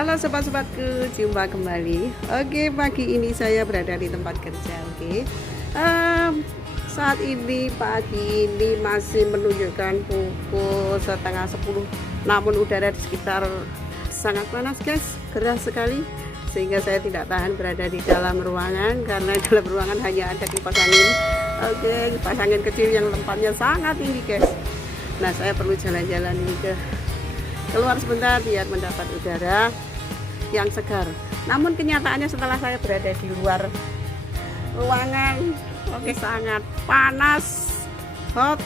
Halo sobat-sobatku, jumpa kembali. Oke, pagi ini saya berada di tempat kerja. Oke, saat ini pagi ini masih menunjukkan pukul setengah 10, namun udara di sekitar sangat panas guys, keras sekali, sehingga saya tidak tahan berada di dalam ruangan, karena dalam ruangan hanya ada kipas angin. Oke, kipas angin kecil yang lempatnya sangat tinggi guys. Nah, saya perlu jalan-jalan ini keluar sebentar biar mendapat udara yang segar. Namun kenyataannya setelah saya berada di luar ruangan, oke, sangat panas, hot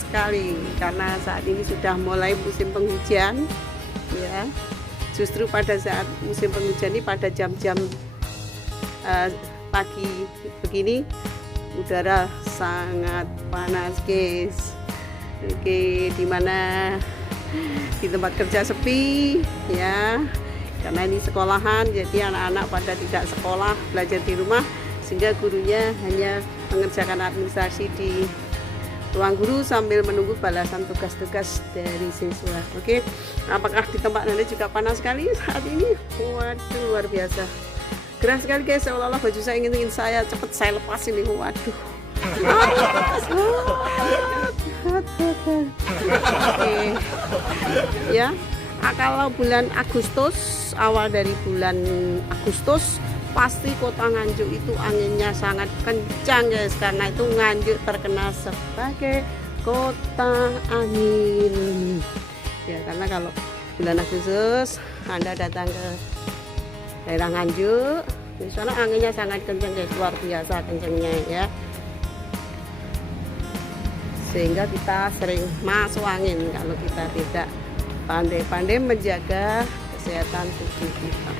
sekali, karena saat ini sudah mulai musim penghujan ya. Justru pada saat musim penghujan ini, pada jam-jam pagi begini, udara sangat panas guys. Oke, dimana di tempat kerja sepi ya, karena ini sekolahan, jadi anak-anak pada tidak sekolah, belajar di rumah, sehingga gurunya hanya mengerjakan administrasi di ruang guru sambil menunggu balasan tugas-tugas dari siswa. Oke, apakah di tempat Anda juga panas sekali saat ini? Waduh, luar biasa, gerah sekali guys, seolah-olah baju saya ingin saya cepet saya lepas ini. Waduh, oke ya. Kalau bulan Agustus, awal dari bulan Agustus, pasti kota Nganjuk itu anginnya sangat kencang guys, karena itu Nganjuk terkenal sebagai kota angin ya. Karena kalau bulan Agustus Anda datang ke daerah Nganjuk, di sana anginnya sangat kencang guys, luar biasa kencangnya ya, sehingga kita sering masuk angin kalau kita tidak pandai-pandai menjaga kesehatan tubuh kita.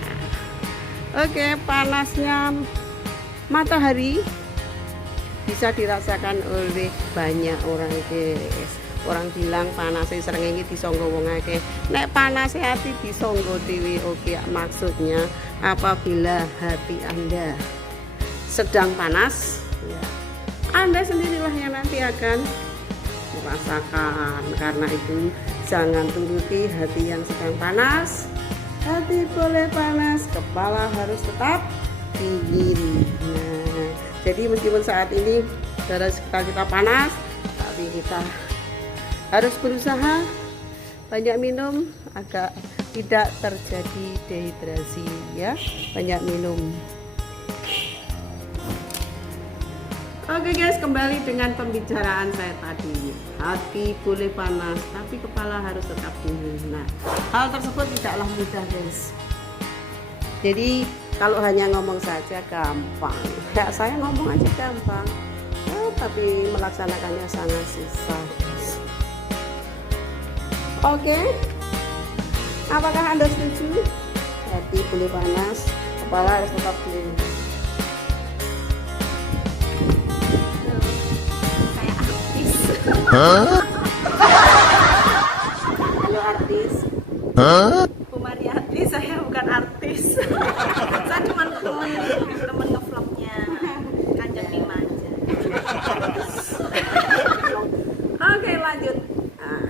Oke, panasnya matahari bisa dirasakan oleh banyak orang guys. Orang bilang panasnya srengenge disangga wong akeh, nek panas hati disangga dewi. Oke, maksudnya apabila hati Anda sedang panas ya, Anda sendirilah yang nanti akan merasakan. Karena itu jangan turuti hati yang sedang panas. Hati boleh panas, kepala harus tetap dingin. Nah, jadi meskipun saat ini udara sekitar kita panas, tapi kita harus berusaha banyak minum agar tidak terjadi dehidrasi ya. Banyak minum. Oke guys, kembali dengan pembicaraan saya tadi. Hati boleh panas, tapi kepala harus tetap dingin. Nah, hal tersebut tidaklah mudah guys. Jadi kalau hanya ngomong saja gampang, ya saya ngomong aja gampang ya, tapi melaksanakannya sangat susah guys. Oke, apakah Anda setuju? Hati boleh panas, kepala harus tetap dingin. Halo artis. Bu Mariati, saya bukan artis. Saya cuma temen ngevlognya Kanjeng Lima aja. Oke, lanjut. Nah,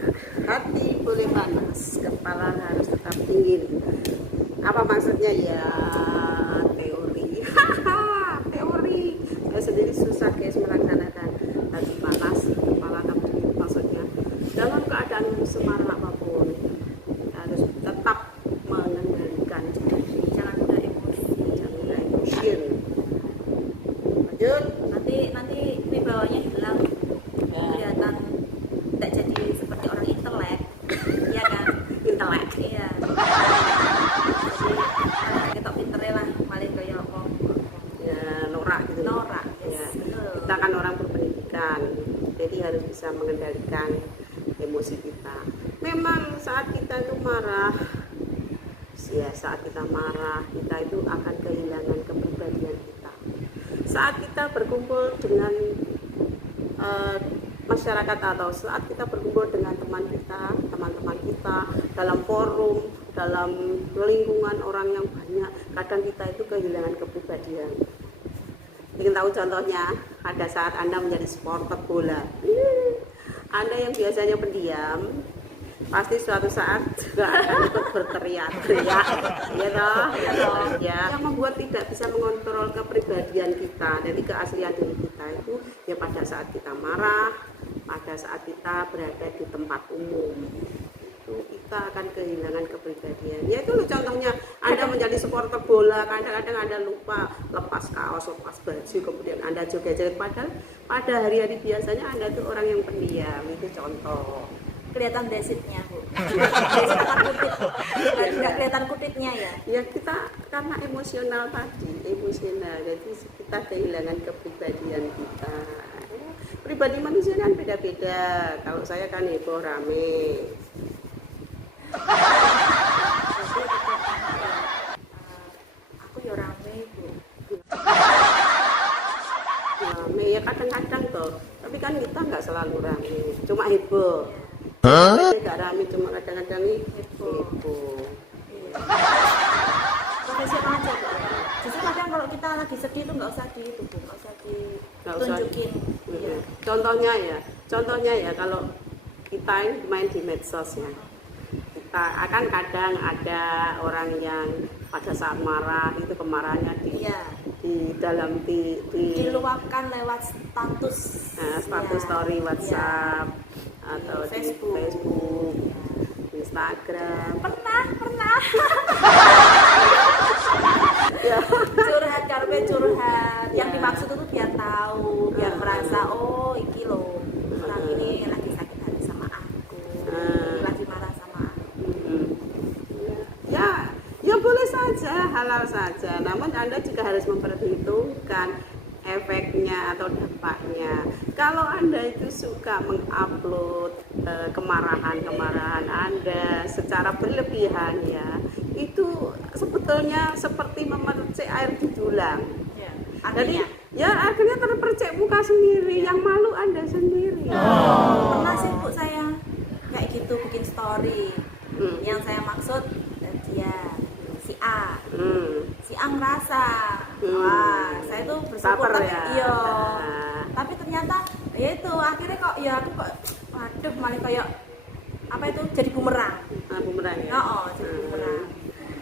hati boleh panas, kepala harus tetap dingin. Apa maksudnya ya? Teori. Teori. Saya sendiri susah guys melaksanakan. Hati panas, kepala tetap dingin. Maksudnya dalam keadaan semarah apapun harus tetap mengendalikan diri. Jangan mudah emosi. Jangan mudah emosi. Lanjut. Nanti wibawanya hilang. Kelihatan tidak jadi seperti orang intelek. Iya kan? Intelek. Iya. Jadi kita pinternya lah, malah kayak ngomong. Ya, norak gitu. Norak. Ya. Yes, betul. Kita kan orang berpendidikan, jadi harus bisa mengendalikan emosi kita. Memang saat kita itu marah, ya saat kita marah, kita itu akan kehilangan kepribadian kita. Saat kita berkumpul dengan masyarakat, atau saat kita berkumpul dengan teman-teman kita dalam forum, dalam lingkungan orang yang banyak, kadang kita itu kehilangan kepribadian. Ingin tahu contohnya? Ada saat Anda menjadi supporter bola, Anda yang biasanya pendiam, pasti suatu saat juga akan ikut berteriak-teriak, ya toh, ya. Yang membuat tidak bisa mengontrol kepribadian kita, jadi keaslian diri kita itu ya pada saat kita marah, pada saat kita berada di tempat umum, itu kita akan kehilangan kepribadian. Ya itu loh contohnya, Anda menjadi supporter bola, kadang-kadang Anda lupa lepas kaos, lepas baju, kemudian Anda joget-joget, padahal pada hari-hari biasanya Anda itu orang yang pendiam, itu contoh. Kelihatan desitnya Bu. Kelihatan kutit. Nggak kelihatan kutitnya ya. Ya kita karena emosional tadi, emosional, jadi kita kehilangan kepribadian kita. Pribadi manusia kan beda-beda. Kalau saya kan heboh rame. Aku ya rame Bu. Rame ya kadang-kadang toh. Tapi kan kita nggak selalu rame, cuma heboh. Nggak rame, cuma kadang-kadang heboh. Profesional aja Bu. Justru kadang kalau kita lagi sedih itu nggak usah itu Bu, nggak usah ditunjukin. Ya. Contohnya ya kalau kita ini main di medsos ya, kita akan kadang ada orang yang pada saat marah itu kemarahannya di dalam diluapkan lewat status, status story WhatsApp atau di Facebook, Instagram. Pernah. Ya. Curhat karena curhat. Yang dimaksud itu biar tahu, biar merasa oh iki loh orang ini lagi sakit hati sama aku, lagi marah sama aku. Ya boleh saja, halal saja. Namun Anda juga harus memperhitungkan efeknya atau dampaknya. Kalau Anda itu suka mengupload kemarahan Anda secara berlebihan ya, itu sebetulnya seperti memercik air di tulang. Ya, Jadi ya akhirnya terpercik muka sendiri, yang malu Anda sendiri. Pernah sih Bu saya kayak gitu bikin story. Yang saya maksud dia si A. Si A ngerasa, wah saya tuh bersyukur tapi iya. Tapi ternyata ya itu akhirnya kok ya aku kok waduh malah kayak apa itu jadi bumerang. Bumerang ya. Jadi bumerang.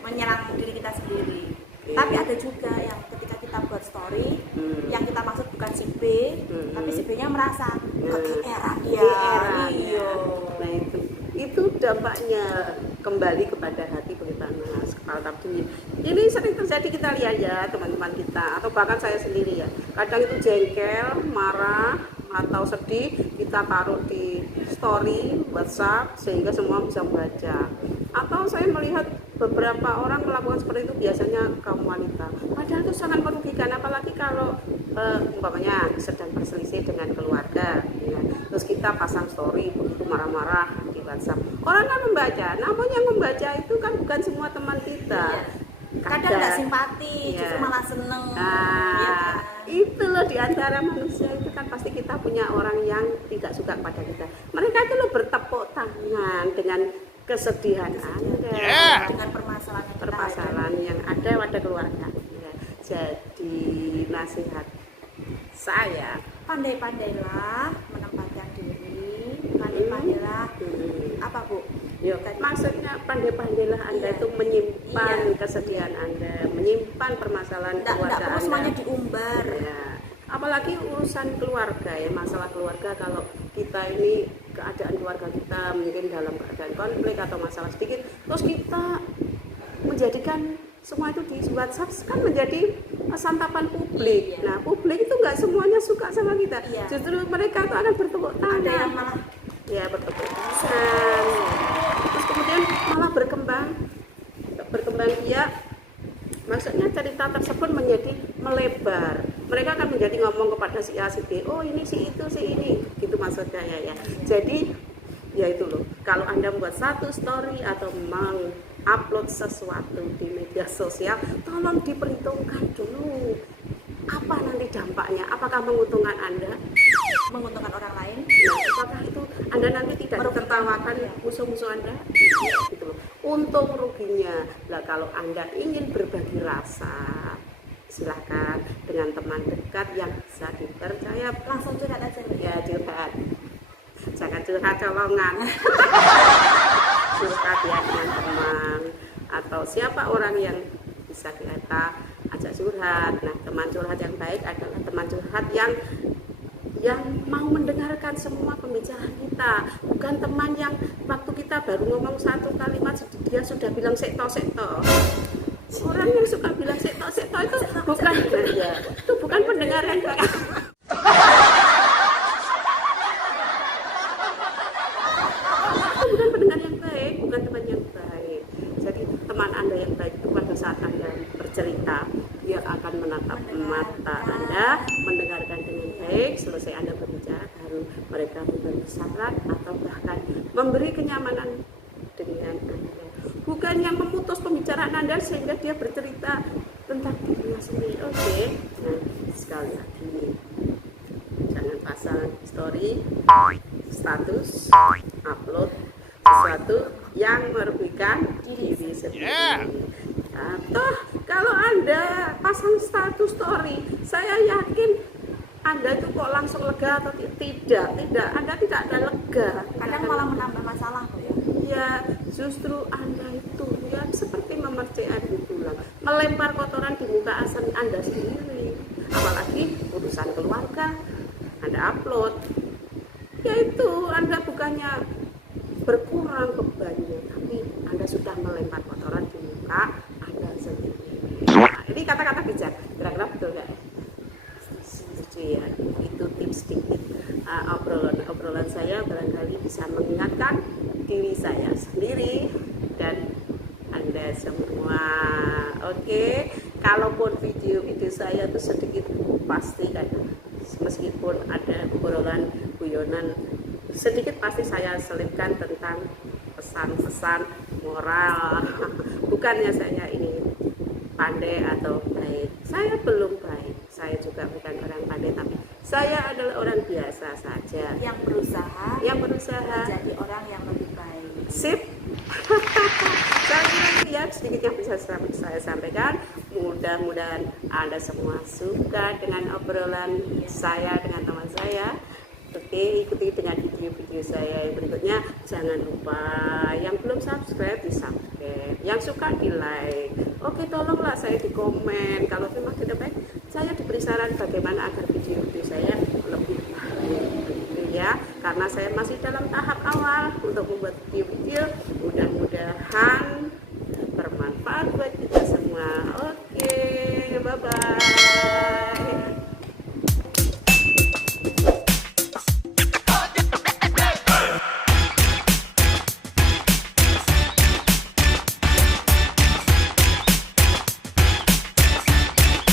Menyerang diri kita sendiri. Tapi ada juga yang ketika kita buat story yang kita maksud bukan si B, tapi si B-nya merasa kegeeran ya. Iya. Nah itu dampaknya kembali kepada hati Mas kepala tabungnya. Ini sering terjadi, kita lihat ya teman-teman kita atau bahkan saya sendiri ya. Kadang itu jengkel, marah atau sedih kita taruh di story WhatsApp sehingga semua bisa membaca. Atau saya melihat beberapa orang melakukan seperti itu, biasanya kaum wanita. Padahal itu sangat merugikan, apalagi kalau umpamanya sedang berselisih dengan keluarga ya. Terus kita pasang story begitu marah-marah di WhatsApp, orang kan membaca, namun yang membaca itu kan bukan semua teman kita. Kadang nggak simpati, justru malah seneng. Itu loh, di antara manusia itu kan pasti kita punya orang yang tidak suka pada kita. Mereka itu loh bertepuk tangan dengan kesedihan Anda, dengan permasalahan yang ada pada keluarga. Ya. Jadi nasihat saya, pandai-pandailah menempatkan diri, pandai-pandailah apa Bu? Yo, maksudnya pandai-pandailah Anda itu menyimpan kesedihan Anda, menyimpan permasalahan keluarga Anda. Tidak perlu semuanya diumbar. Ya. Apalagi urusan keluarga ya, masalah keluarga. Kalau kita ini keadaan keluarga kita mungkin dalam keadaan konflik atau masalah sedikit, terus kita menjadikan semua itu di WhatsApp kan menjadi santapan publik. Nah, publik itu nggak semuanya suka sama kita. Justru mereka itu akan bertepuk tangan. Ada yang malah bertepuk tangan. Terus kemudian malah berkembang biak. Maksudnya cerita tersebut menjadi melebar. Mereka akan menjadi ngomong kepada si A, si B, oh ini si itu, si ini, gitu maksudnya ya. Jadi ya itu loh, kalau Anda membuat satu story atau mengupload sesuatu di media sosial, tolong diperhitungkan dulu apa nanti dampaknya. Apakah menguntungkan Anda, menguntungkan orang lain? Nah, apakah itu Anda nanti tidak ditertawakan musuh-musuh Anda? Gitu loh. Untung ruginya. Nah, kalau Anda ingin berbagi rasa, silakan dengan teman dekat yang bisa dipercaya, langsung curhat aja ya, curhat. Jangan curhat colongan. Curhat ya dengan teman atau siapa orang yang bisa kita ajak curhat. Nah, teman curhat yang baik adalah teman curhat yang mau mendengarkan semua pembicaraan kita, bukan teman yang waktu kita baru ngomong satu kalimat dia sudah bilang sekto. Orang yang suka bilang sekto itu bukan ya, itu bukan pendengar yang baik. Itu bukan pendengar yang baik, bukan teman yang baik. Jadi teman Anda yang baik itu pada saat Anda bercerita, dia akan menatap mata Anda, mendengarkan dengan baik, selesai Anda berbicara, baru mereka memberi saran atau bahkan memberi kenyamanan dengan Anda. Bukan yang memutus pembicaraan Anda sehingga dia bercerita tentang dirinya sendiri. Oke, nah sekali lagi nih, jangan pasang story, status, upload sesuatu yang merugikan diri sendiri. Atau kalau Anda pasang status story, saya yakin Anda itu kok langsung lega atau tidak, Anda tidak ada lega. Kadang malah menambah masalah kok ya. Ya, justru Anda itu ya seperti memercik air di tulang, melempar kotoran di muka asam Anda sendiri. Apalagi urusan keluarga, Anda upload, yaitu Anda bukannya berkurang bebannya, tapi Anda sudah melempar kotoran di muka Anda sendiri. Nah, ini kata-kata bijak, kira-kira betul nggak? Setuju ya, itu tips sedikit. Obrolan saya barangkali bisa mengingatkan diri saya sendiri dan Anda semua. Oke, kalaupun video-video saya itu sedikit pasti kan, meskipun ada obrolan guyonan sedikit pasti saya selipkan tentang pesan-pesan moral. Bukannya saya ini pandai atau baik, saya belum baik, saya juga bukan orang pandai, tapi saya adalah orang biasa saja yang berusaha menjadi orang yang lebih baik. Sip. Saya kira ya sedikit yang bisa saya sampaikan. Mudah-mudahan Anda semua suka dengan obrolan saya dengan teman saya. Oke, ikuti dengan video-video saya yang berikutnya. Jangan lupa yang belum subscribe di subscribe, yang suka di like. Oke, tolonglah saya di komen. Kalau memang tidak baik, saya diberi saran bagaimana agar video-video saya lebih baik, gitu ya. Karena saya masih dalam tahap awal untuk membuat video-video. Mudah-mudahan bermanfaat buat kita semua.